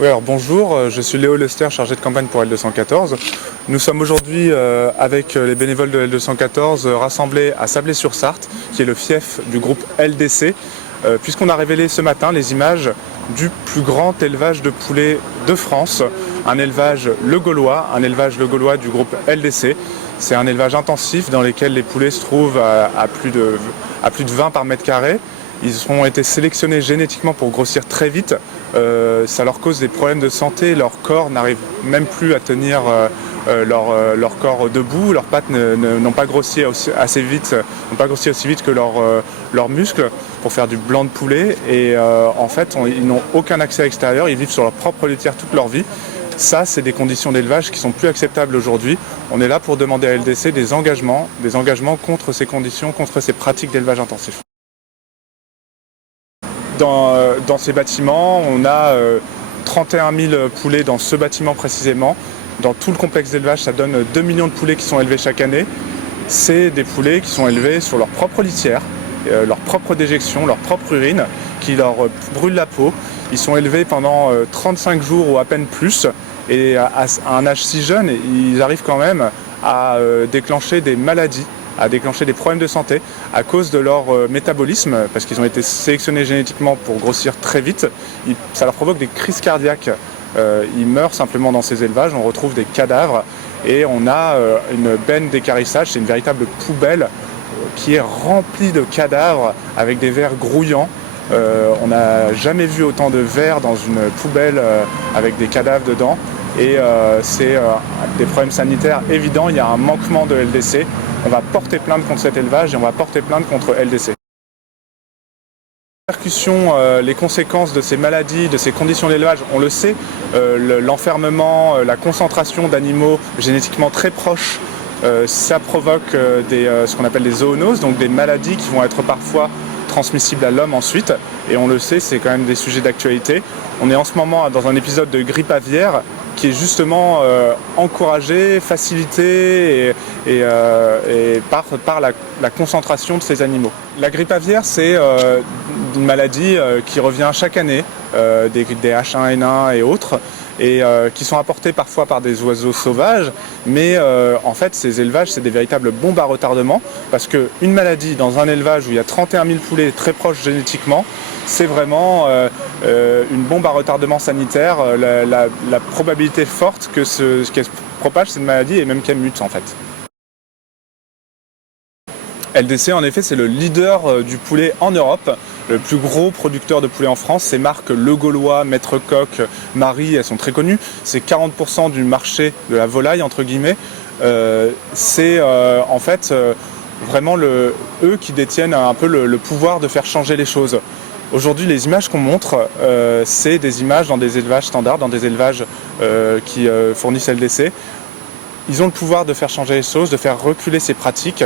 Oui, alors bonjour, je suis Léo Lester, chargé de campagne pour L214. Nous sommes aujourd'hui avec les bénévoles de L214 rassemblés à Sablé-sur-Sarthe, qui est le fief du groupe LDC, puisqu'on a révélé ce matin les images du plus grand élevage de poulets de France, un élevage Le Gaulois du groupe LDC. C'est un élevage intensif dans lequel les poulets se trouvent à plus de 20 par mètre carré. Ils ont été sélectionnés génétiquement pour grossir très vite. Ça leur cause des problèmes de santé. Leur corps n'arrive même plus à tenir leur corps debout. Leurs pattes n'ont pas grossi assez vite, n'ont pas grossi aussi vite que leurs muscles pour faire du blanc de poulet. Et en fait, ils n'ont aucun accès à l'extérieur. Ils vivent sur leur propre litière toute leur vie. Ça, c'est des conditions d'élevage qui sont plus acceptables aujourd'hui. On est là pour demander à LDC des engagements contre ces conditions, contre ces pratiques d'élevage intensif. Dans ces bâtiments, on a 31 000 poulets dans ce bâtiment précisément. Dans tout le complexe d'élevage, ça donne 2 millions de poulets qui sont élevés chaque année. C'est des poulets qui sont élevés sur leur propre litière, leur propre déjection, leur propre urine, qui leur brûle la peau. Ils sont élevés pendant 35 jours ou à peine plus. Et à un âge si jeune, ils arrivent quand même à déclencher des maladies, à déclencher des problèmes de santé à cause de leur métabolisme, parce qu'ils ont été sélectionnés génétiquement pour grossir très vite. Ça leur provoque des crises cardiaques. Ils meurent simplement dans ces élevages, on retrouve des cadavres et on a une benne d'équarrissage, c'est une véritable poubelle qui est remplie de cadavres avec des vers grouillants. On n'a jamais vu autant de vers dans une poubelle avec des cadavres dedans. Et c'est des problèmes sanitaires évidents, il y a un manquement de LDC. On va porter plainte contre cet élevage et on va porter plainte contre LDC. Les conséquences de ces maladies, de ces conditions d'élevage, on le sait, l'enfermement, la concentration d'animaux génétiquement très proches, ça provoque ce qu'on appelle des zoonoses, donc des maladies qui vont être parfois transmissibles à l'homme ensuite, et on le sait, c'est quand même des sujets d'actualité. On est en ce moment dans un épisode de grippe aviaire qui est justement encouragé, facilité et par la concentration de ces animaux. La grippe aviaire, c'est une maladie qui revient chaque année, des H1N1 et autres, et qui sont apportés parfois par des oiseaux sauvages, mais en fait ces élevages c'est des véritables bombes à retardement, parce qu'une maladie dans un élevage où il y a 31 000 poulets très proches génétiquement, c'est vraiment une bombe à retardement sanitaire, la probabilité forte qu'elle se propage cette maladie et même qu'elle mute en fait. LDC en effet c'est le leader du poulet en Europe, le plus gros producteur de poulet en France. Ces marques Le Gaulois, Maître Coq, Marie, elles sont très connues. C'est 40% du marché de la volaille entre guillemets. C'est en fait vraiment eux qui détiennent un peu le pouvoir de faire changer les choses. Aujourd'hui, les images qu'on montre, c'est des images dans des élevages standards, dans des élevages qui fournissent LDC. Ils ont le pouvoir de faire changer les choses, de faire reculer ces pratiques.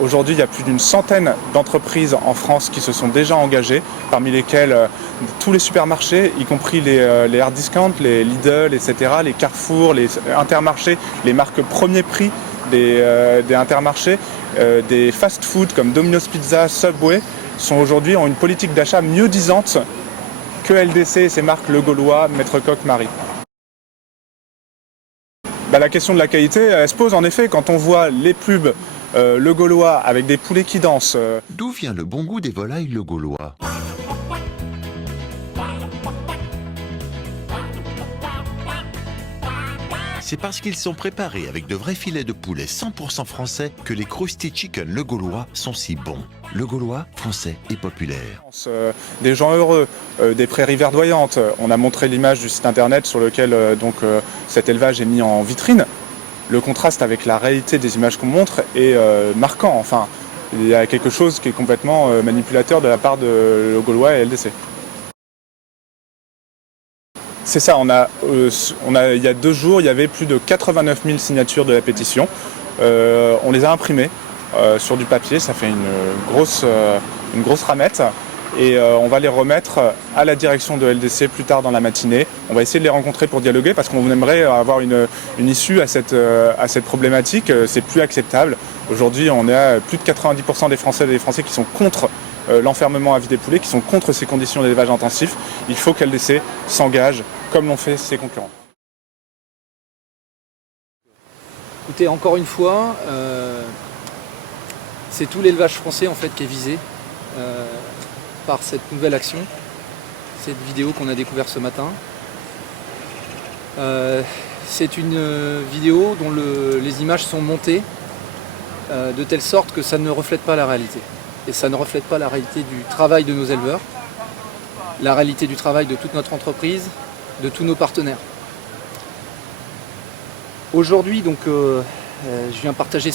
Aujourd'hui, il y a plus d'une centaine d'entreprises en France qui se sont déjà engagées, parmi lesquelles tous les supermarchés, y compris les hard discount, les Lidl, etc., les Carrefour, les Intermarchés, les marques premier prix des Intermarchés, des fast-food comme Domino's Pizza, Subway, ont une politique d'achat mieux disante que LDC et ses marques Le Gaulois, Maître Coq, Marie. La question de la qualité, elle se pose en effet quand on voit les pubs Le Gaulois avec des poulets qui dansent. D'où vient le bon goût des volailles Le Gaulois ? C'est parce qu'ils sont préparés avec de vrais filets de poulet 100% français que les Krusty Chicken Le Gaulois sont si bons. Le Gaulois, français et populaire. Des gens heureux, des prairies verdoyantes. On a montré l'image du site internet sur lequel cet élevage est mis en vitrine. Le contraste avec la réalité des images qu'on montre est marquant. Enfin, il y a quelque chose qui est complètement manipulateur de la part de Le Gaulois et LDC. C'est ça, il y a 2 jours, il y avait plus de 89 000 signatures de la pétition. On les a imprimées sur du papier, ça fait une grosse ramette. Et on va les remettre à la direction de LDC plus tard dans la matinée. On va essayer de les rencontrer pour dialoguer parce qu'on aimerait avoir une issue à cette problématique. C'est plus acceptable. Aujourd'hui, on est à plus de 90% des Français qui sont contre l'enfermement à vie des poulets, qui sont contre ces conditions d'élevage intensif. Il faut qu'LDC s'engage comme l'ont fait ses concurrents. Écoutez, encore une fois, c'est tout l'élevage français en fait qui est visé par cette nouvelle action, cette vidéo qu'on a découverte ce matin. C'est une vidéo dont les images sont montées de telle sorte que ça ne reflète pas la réalité. Et ça ne reflète pas la réalité du travail de nos éleveurs, la réalité du travail de toute notre entreprise, de tous nos partenaires. Aujourd'hui, donc, je viens partager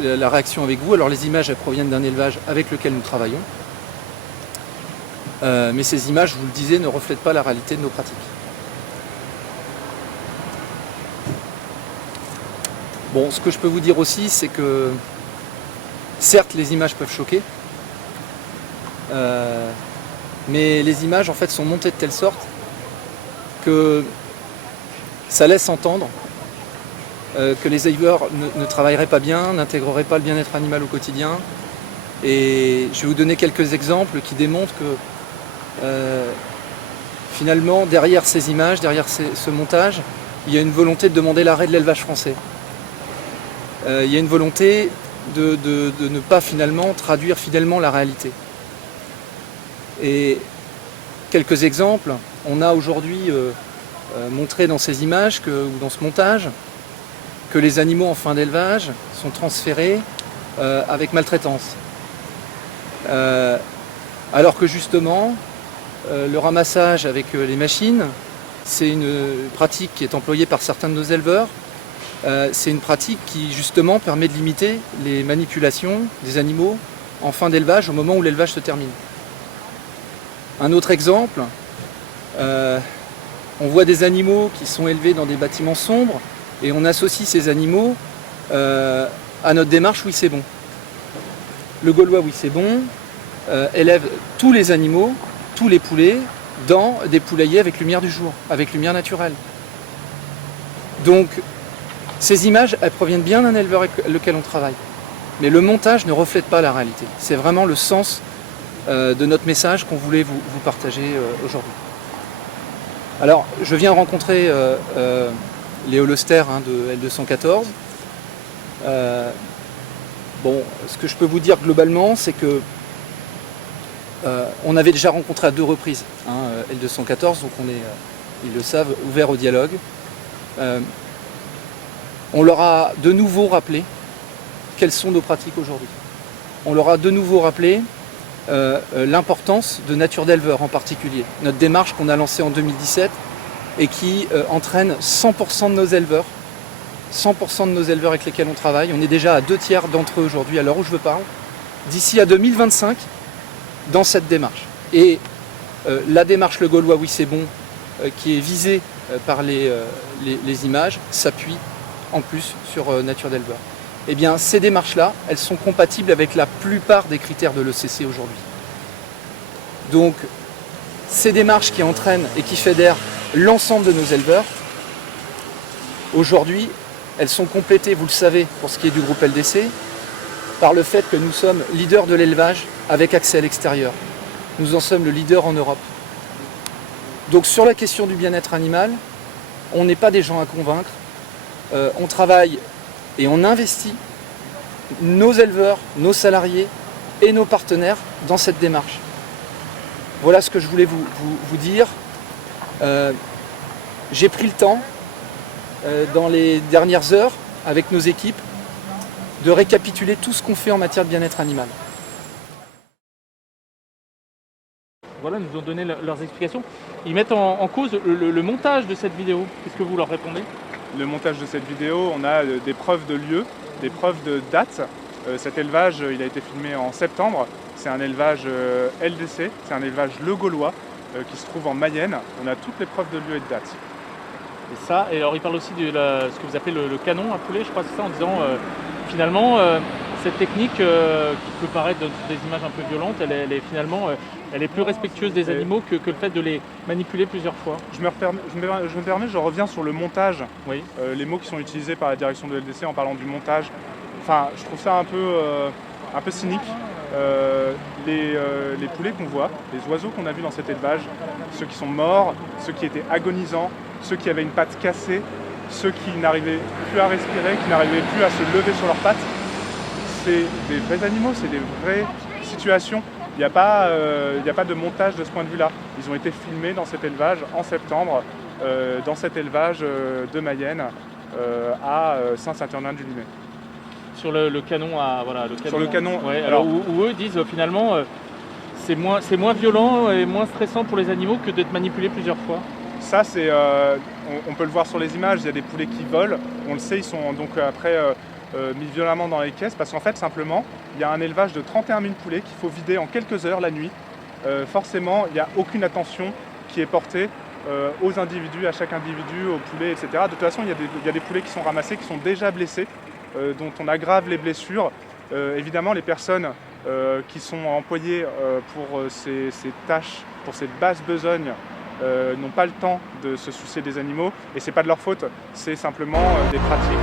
la réaction avec vous. Alors les images, elles proviennent d'un élevage avec lequel nous travaillons. Mais ces images, je vous le disais, ne reflètent pas la réalité de nos pratiques. Bon, ce que je peux vous dire aussi, c'est que certes, les images peuvent choquer, mais les images en fait sont montées de telle sorte que ça laisse entendre que les éleveurs ne travailleraient pas bien, n'intégreraient pas le bien-être animal au quotidien. Et je vais vous donner quelques exemples qui démontrent que finalement, derrière ces images, derrière ce montage, il y a une volonté de demander l'arrêt de l'élevage français. Il y a une volonté de ne pas finalement traduire fidèlement la réalité. Et quelques exemples, on a aujourd'hui montré dans ces images, ou dans ce montage, que les animaux en fin d'élevage sont transférés avec maltraitance. Alors que justement, le ramassage avec les machines, c'est une pratique qui est employée par certains de nos éleveurs. C'est une pratique qui justement permet de limiter les manipulations des animaux en fin d'élevage au moment où l'élevage se termine. Un autre exemple, on voit des animaux qui sont élevés dans des bâtiments sombres et on associe ces animaux à notre démarche Oui c'est bon. Le Gaulois Oui c'est bon élève tous les animaux, tous les poulets, dans des poulaillers avec lumière du jour, avec lumière naturelle. Donc ces images, elles proviennent bien d'un éleveur avec lequel on travaille. Mais le montage ne reflète pas la réalité. C'est vraiment le sens de notre message qu'on voulait vous partager aujourd'hui. Alors, je viens rencontrer Léo Lester de L214. Bon, ce que je peux vous dire globalement, c'est que on avait déjà rencontré à 2 reprises L214, donc on est, ils le savent, ouvert au dialogue. On leur a de nouveau rappelé quelles sont nos pratiques aujourd'hui. On leur a de nouveau rappelé l'importance de Nature d'éleveur en particulier. Notre démarche qu'on a lancée en 2017 et qui entraîne 100% de nos éleveurs, 100% de nos éleveurs avec lesquels on travaille. On est déjà à 2/3 d'entre eux aujourd'hui, à l'heure où je vous parle, d'ici à 2025, dans cette démarche. Et la démarche Le Gaulois Oui c'est bon, qui est visée par les images, s'appuie en plus sur Nature d'éleveur. Eh bien, ces démarches-là, elles sont compatibles avec la plupart des critères de l'ECC aujourd'hui. Donc, ces démarches qui entraînent et qui fédèrent l'ensemble de nos éleveurs, aujourd'hui, elles sont complétées, vous le savez, pour ce qui est du groupe LDC, par le fait que nous sommes leaders de l'élevage avec accès à l'extérieur. Nous en sommes le leader en Europe. Donc, sur la question du bien-être animal, on n'est pas des gens à convaincre. On travaille et on investit nos éleveurs, nos salariés et nos partenaires dans cette démarche. Voilà ce que je voulais vous dire. J'ai pris le temps, dans les dernières heures, avec nos équipes, de récapituler tout ce qu'on fait en matière de bien-être animal. Voilà, nous ont donné leurs explications. Ils mettent en cause le montage de cette vidéo. Qu'est-ce que vous leur répondez ? Le montage de cette vidéo, on a des preuves de lieu, des preuves de date. Cet élevage, il a été filmé en septembre. C'est un élevage LDC, c'est un élevage Le Gaulois qui se trouve en Mayenne. On a toutes les preuves de lieu et de date. Et ça, et alors il parle aussi de ce que vous appelez le canon à poulet, je crois que c'est ça, en disant finalement cette technique qui peut paraître dans des images un peu violentes, elle est finalement elle est plus respectueuse des animaux que le fait de les manipuler plusieurs fois. Je me permets, je reviens sur le montage. Oui. Les mots qui sont utilisés par la direction de LDC en parlant du montage. Enfin, je trouve ça un peu un peu cynique. Les poulets qu'on voit, les oiseaux qu'on a vus dans cet élevage, ceux qui sont morts, ceux qui étaient agonisants, ceux qui avaient une patte cassée, ceux qui n'arrivaient plus à respirer, qui n'arrivaient plus à se lever sur leurs pattes, c'est des vrais animaux, c'est des vraies situations. Il n'y a pas de montage de ce point de vue-là. Ils ont été filmés dans cet élevage en septembre, dans cet élevage de Mayenne, à Saint-Saturnin-du-Lumet. Sur le canon, Sur le canon, ouais, alors où eux disent finalement c'est moins violent et moins stressant pour les animaux que d'être manipulés plusieurs fois. Ça, on peut le voir sur les images, il y a des poulets qui volent, on le sait, ils sont donc après mis violemment dans les caisses parce qu'en fait, simplement, il y a un élevage de 31 000 poulets qu'il faut vider en quelques heures la nuit. Forcément, il n'y a aucune attention qui est portée aux individus, à chaque individu, aux poulets, etc. De toute façon, il y a des poulets qui sont ramassés, qui sont déjà blessés, dont on aggrave les blessures. Évidemment, les personnes qui sont employées pour ces tâches, pour cette basse besogne, n'ont pas le temps de se soucier des animaux et c'est pas de leur faute, c'est simplement des pratiques